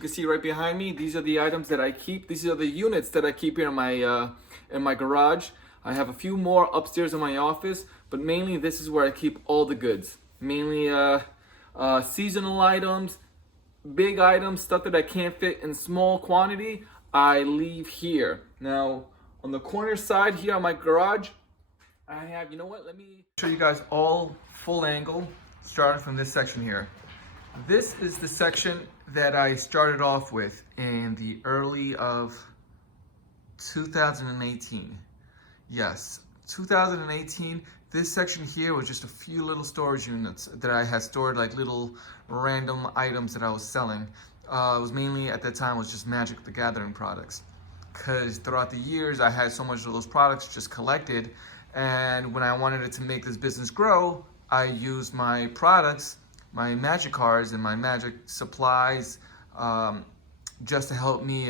you can see right behind me, these are the items that I keep. These are the units that I keep here in my garage. I have a few more upstairs in my office, but mainly this is where I keep all the goods. Mainly seasonal items, big items, stuff that I can't fit in small quantity, I leave here. Now, on the corner side here on my garage, I have, you know what, let me show you guys all full angle, starting from this section here. This is the section that I started off with in the early of 2018. Yes, 2018. This section here was just a few little storage units that I had stored, like little random items that I was selling. It was mainly at that time was just Magic the Gathering products, because throughout the years I had so much of those products just collected, and when I wanted it to make this business grow, I used my products, my Magic cards and my Magic supplies, just to help me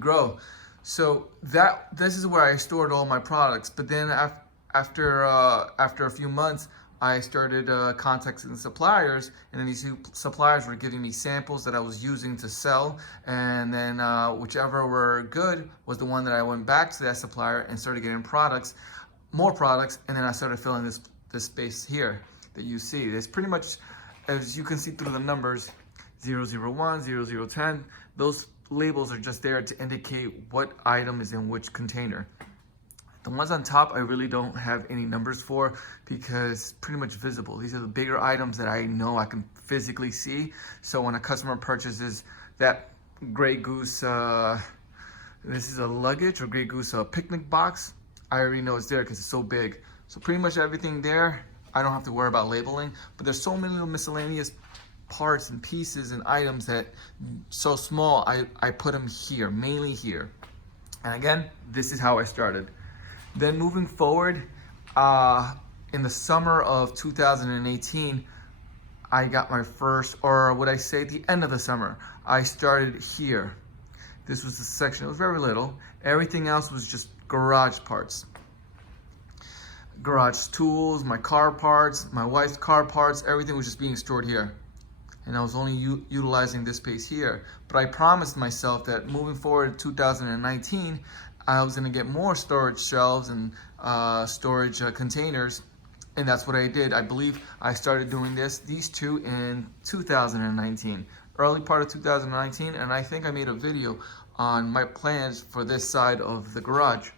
grow. So this is where I stored all my products. But then after a few months, I started contacting suppliers, and then these suppliers were giving me samples that I was using to sell, and then whichever were good was the one that I went back to that supplier and started getting more products, and then I started filling this space here that you see. It's pretty much, as you can see through the numbers, 001, 0010, those labels are just there to indicate what item is in which container. The ones on top I really don't have any numbers for because it's pretty much visible. These are the bigger items that I know I can physically see. So when a customer purchases that Grey Goose, this is a luggage or Grey Goose picnic box, I already know it's there because it's so big. So pretty much everything there, I don't have to worry about labeling, but there's so many little miscellaneous parts and pieces and items that so small, I put them here, mainly here. And again, this is how I started. Then moving forward, in the summer of 2018, I got my first, or would I say the end of the summer, I started here. This was the section, it was very little. Everything else was just garage parts. Garage tools, my car parts, my wife's car parts, everything was just being stored here. And I was only utilizing this space here. But I promised myself that moving forward to 2019, I was gonna get more storage shelves and storage containers, and that's what I did. I believe I started doing these two in 2019, early part of 2019, and I think I made a video on my plans for this side of the garage.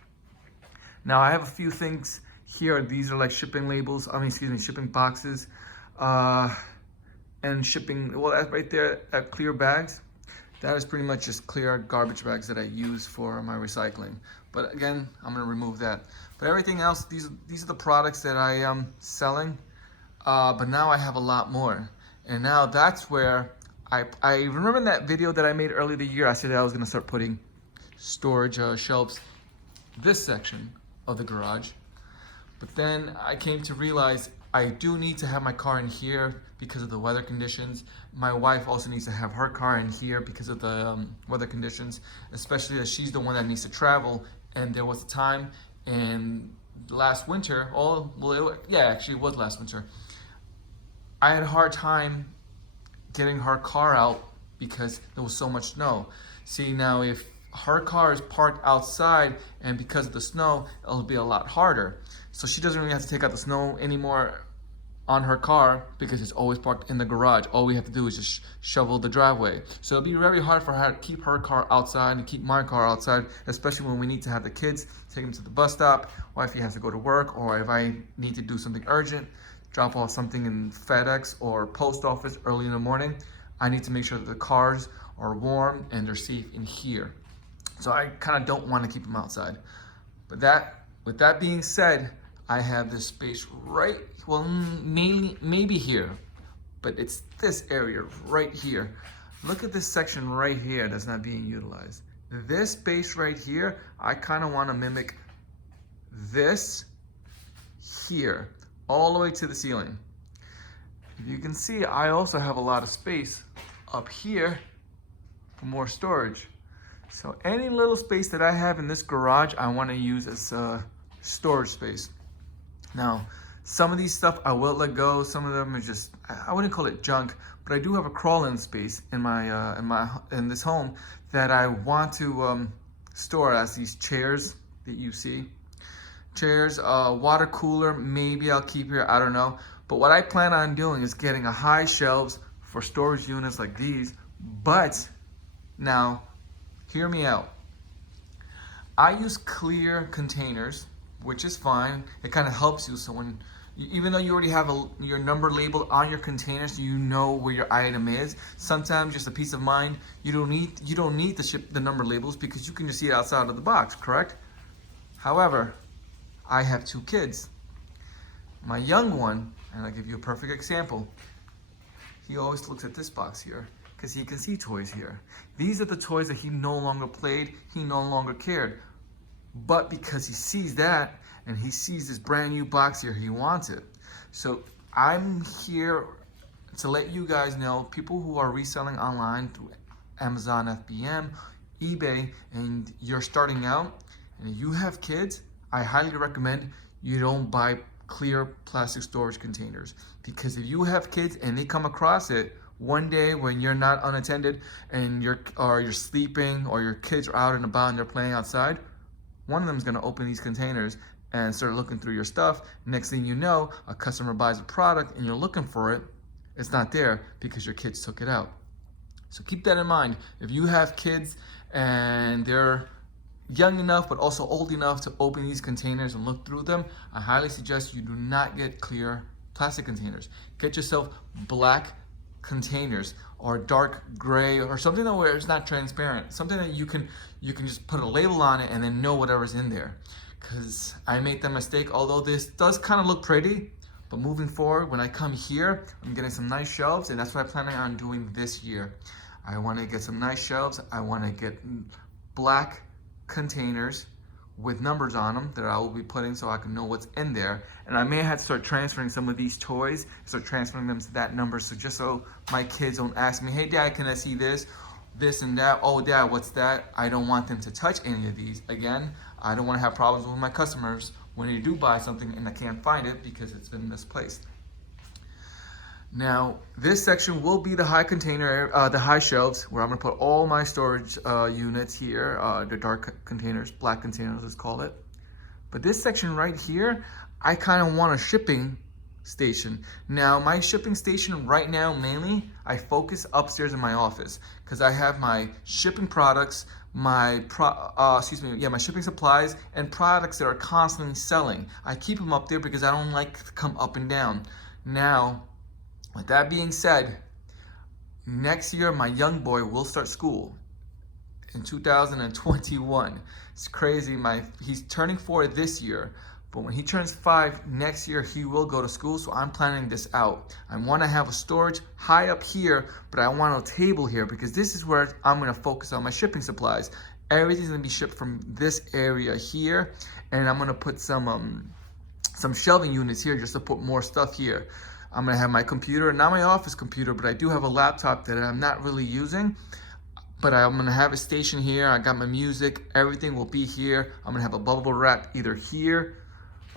Now I have a few things here. These are like shipping labels, shipping boxes, and shipping, well, that right there, that clear bags, that is pretty much just clear garbage bags that I use for my recycling. But again, I'm gonna remove that. But everything else, these are the products that I am selling, but now I have a lot more. And now that's where, I remember in that video that I made earlier the year, I said that I was gonna start putting storage shelves this section of the garage. But then I came to realize I do need to have my car in here because of the weather conditions. My wife also needs to have her car in here because of the weather conditions, especially as she's the one that needs to travel. And there was a time in last winter, actually it was last winter, I had a hard time getting her car out because there was so much snow. See, now if her car is parked outside and because of the snow, it'll be a lot harder. So she doesn't really have to take out the snow anymore on her car because it's always parked in the garage. All we have to do is just shovel the driveway. So it'll be very hard for her to keep her car outside and keep my car outside, especially when we need to have the kids, take them to the bus stop, or if he has to go to work, or if I need to do something urgent, drop off something in FedEx or post office early in the morning. I need to make sure that the cars are warm and they're safe in here. So I kind of don't want to keep them outside. But with that being said, I have this space right, well, mainly maybe here, but it's this area right here. Look at this section right here that's not being utilized. This space right here, I kind of want to mimic this here, all the way to the ceiling. If you can see, I also have a lot of space up here for more storage. So any little space that I have in this garage, I want to use as storage space. Now, Some of these stuff I will let go. Some of them are just, I wouldn't call it junk, but I do have a crawl-in space in in this home that I want to store as these chairs that you see. Chairs, water cooler, maybe I'll keep here, I don't know. But what I plan on doing is getting a high shelves for storage units like these. But now, hear me out. I use clear containers, which is fine. It kind of helps you. So when, even though you already have your number labeled on your containers, you know where your item is. Sometimes just a peace of mind. You don't need to ship the number labels because you can just see it outside of the box, correct? However, I have 2 kids. My young one, and I'll give you a perfect example. He always looks at this box here because he can see toys here. These are the toys that he no longer played, he no longer cared. But because he sees that and he sees this brand new box here, he wants it. So I'm here to let you guys know, people who are reselling online through Amazon FBM, eBay, and you're starting out and you have kids, I highly recommend you don't buy clear plastic storage containers, because if you have kids and they come across it one day when you're not unattended and you're sleeping, or your kids are out and about and they're playing outside, one of them is going to open these containers and start looking through your stuff. Next thing you know, a customer buys a product and you're looking for it. It's not there because your kids took it out. So keep that in mind. If you have kids and they're young enough but also old enough to open these containers and look through them, I highly suggest you do not get clear plastic containers. Get yourself black containers or dark gray or something that where it's not transparent, something that you can just put a label on it and then know whatever's in there. Because I made that mistake, although this does kind of look pretty, but moving forward, when I come here, I'm getting some nice shelves, and that's what I'm planning on doing this year. I want to get some nice shelves. I want to get black containers with numbers on them that I will be putting so I can know what's in there. And I may have to start transferring some of these toys, start transferring them to that number, so just so my kids don't ask me, hey dad, can I see this and that? Oh dad, what's that? I don't want them to touch any of these. Again, I don't want to have problems with my customers when they do buy something and I can't find it because it's been misplaced. Now, this section will be the high container, the high shelves, where I'm gonna put all my storage units here, the dark containers, black containers, let's call it. But this section right here, I kind of want a shipping station. Now, my shipping station right now, mainly, I focus upstairs in my office because I have my shipping products, my shipping supplies and products that are constantly selling. I keep them up there because I don't like to come up and down. Now, with that being said, next year my young boy will start school in 2021. It's crazy. He's turning 4 this year, but when he turns 5 next year, he will go to school. So I'm planning this out. I want to have a storage high up here, but I want a table here because this is where I'm going to focus on my shipping supplies. Everything's going to be shipped from this area here, and I'm going to put some shelving units here just to put more stuff here. I'm gonna have my computer, not my office computer, but I do have a laptop that I'm not really using. But I'm gonna have a station here. I got my music, everything will be here. I'm gonna have a bubble wrap either here,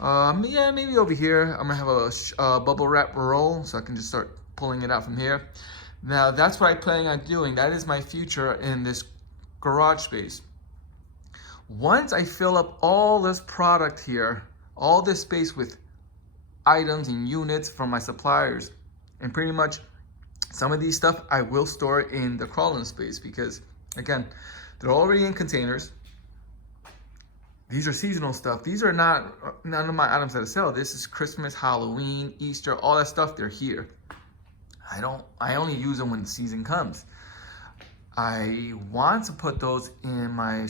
maybe over here. I'm gonna have a bubble wrap roll so I can just start pulling it out from here. Now that's what I plan on doing. That is my future in this garage space. Once I fill up all this product here, all this space with items and units from my suppliers, and pretty much some of these stuff I will store in the crawl-in space because again, they're already in containers. These are seasonal stuff. These are none of my items that I sell. This is Christmas, Halloween, Easter, all that stuff. They're here. I only use them when the season comes. I want to put those in my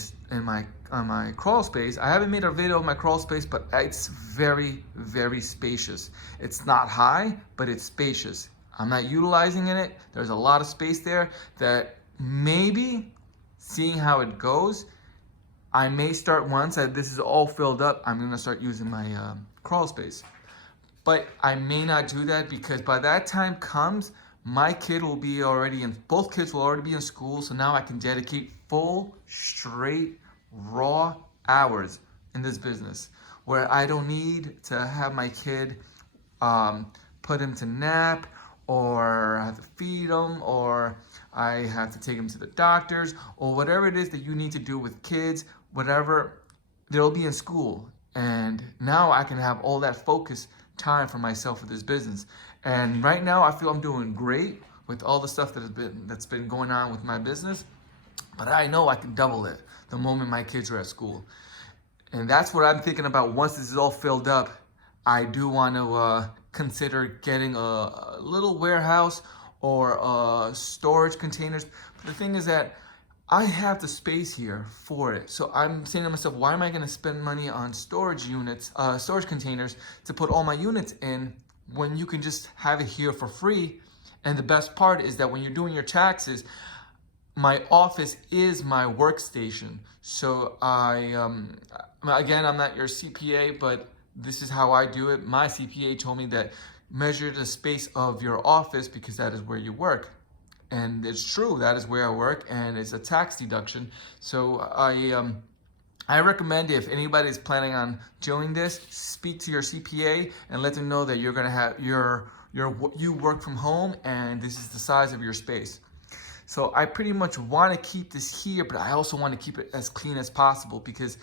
crawl space. I haven't made a video of my crawl space, but it's very, very spacious. It's not high, but it's spacious. I'm not utilizing in it. There's a lot of space there that maybe, seeing how it goes, I may start once this is all filled up, I'm gonna start using my crawl space. But I may not do that because by that time comes, my kid will be both kids will already be in school, so now I can dedicate full, straight, raw hours in this business where I don't need to have my kid put him to nap, or I have to feed him, or I have to take him to the doctors, or whatever it is that you need to do with kids, whatever, they'll be in school. And now I can have all that focus time for myself with this business. And right now I feel I'm doing great with all the stuff that's been going on with my business. But I know I can double it the moment my kids are at school. And that's what I'm thinking about. Once this is all filled up, I do want to consider getting a little warehouse or storage containers. But the thing is that I have the space here for it. So I'm saying to myself, why am I going to spend money on storage units, storage containers to put all my units in when you can just have it here for free? And the best part is that when you're doing your taxes, my office is my workstation. So again, I'm not your CPA, but this is how I do it. My CPA told me that measure the space of your office because that is where you work. And it's true, that is where I work, and it's a tax deduction. So I recommend, if anybody is planning on doing this, speak to your CPA and let them know that you're gonna have you work from home and this is the size of your space. So I pretty much want to keep this here, but I also want to keep it as clean as possible because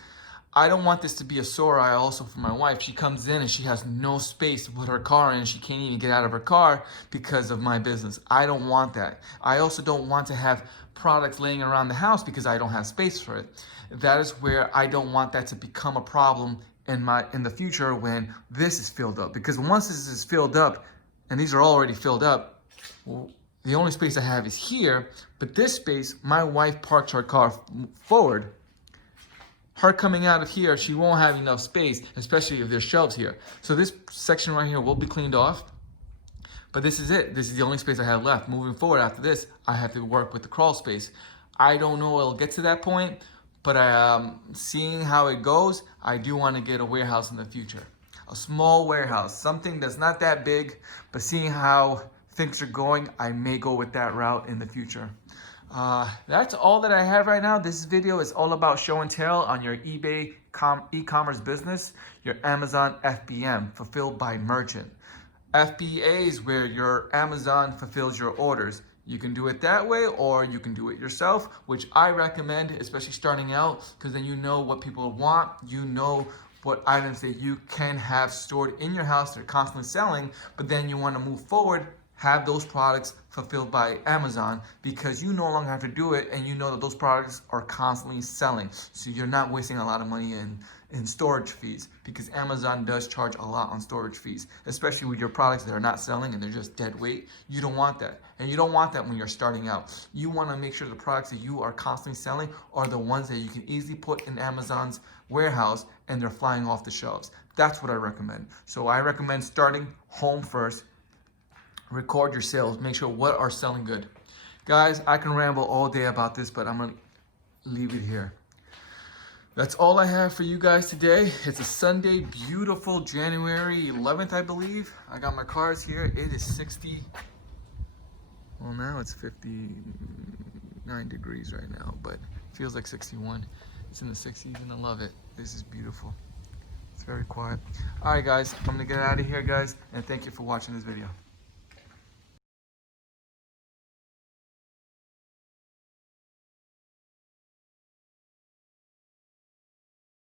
I don't want this to be a sore eye also for my wife. She comes in and she has no space to put her car in. She can't even get out of her car because of my business. I don't want that. I also don't want to have products laying around the house because I don't have space for it. That is where I don't want that to become a problem in the future when this is filled up. Because once this is filled up, and these are already filled up, well, the only space I have is here, but this space, my wife parks her car forward. Her coming out of here, she won't have enough space, especially if there's shelves here. So this section right here will be cleaned off, but this is it. This is the only space I have left. Moving forward after this, I have to work with the crawl space. I don't know it'll get to that point, but seeing how it goes, I do want to get a warehouse in the future. A small warehouse, something that's not that big, but seeing how things are going, I may go with that route in the future. That's all that I have right now. This video is all about show and tell on your eBay e-commerce business, your Amazon FBM, fulfilled by merchant. FBA is where your Amazon fulfills your orders. You can do it that way, or you can do it yourself, which I recommend, especially starting out, because then you know what people want, you know what items that you can have stored in your house that are constantly selling, but then you want to move forward, have those products fulfilled by Amazon because you no longer have to do it and you know that those products are constantly selling. So you're not wasting a lot of money in storage fees because Amazon does charge a lot on storage fees, especially with your products that are not selling and they're just dead weight. You don't want that. And you don't want that when you're starting out. You want to make sure the products that you are constantly selling are the ones that you can easily put in Amazon's warehouse and they're flying off the shelves. That's what I recommend. So I recommend starting home first. Record your sales, make sure what are selling good. Guys, I can ramble all day about this, but I'm gonna leave it here. That's all I have for you guys today. It's a Sunday, beautiful January 11th, I believe. I got my cars here. It is 60, well now it's 59 degrees right now, but it feels like 61. It's in the 60s and I love it. This is beautiful. It's very quiet. All right guys, I'm gonna get out of here guys, and thank you for watching this video.